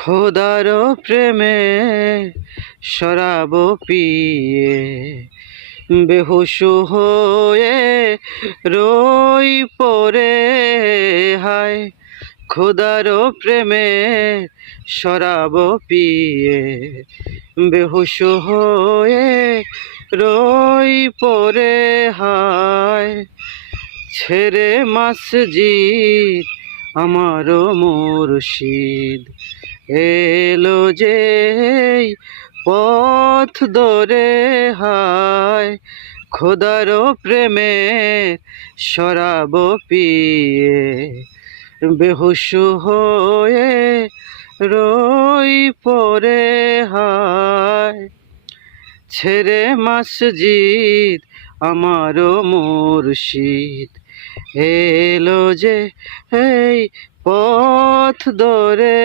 খোদার প্রেমে শরাব পিয়ে, বেহুশ হয়ে রই পরে হায়, খোদার প্রেমে শরাব পিয়ে, বেহুশ হয়ে রই পরে হায়, ছেড়ে মসজিদ আমারও মুর্শিদ এলো যে পথ ধরে হায় খোদারও প্রেমে শরাব পিয়ে। বেহুশ হয়ে রই পরে হায়, ছেড়ে মসজিদ আমারও মুর্শিদ। এলো যে এই পথ ধরে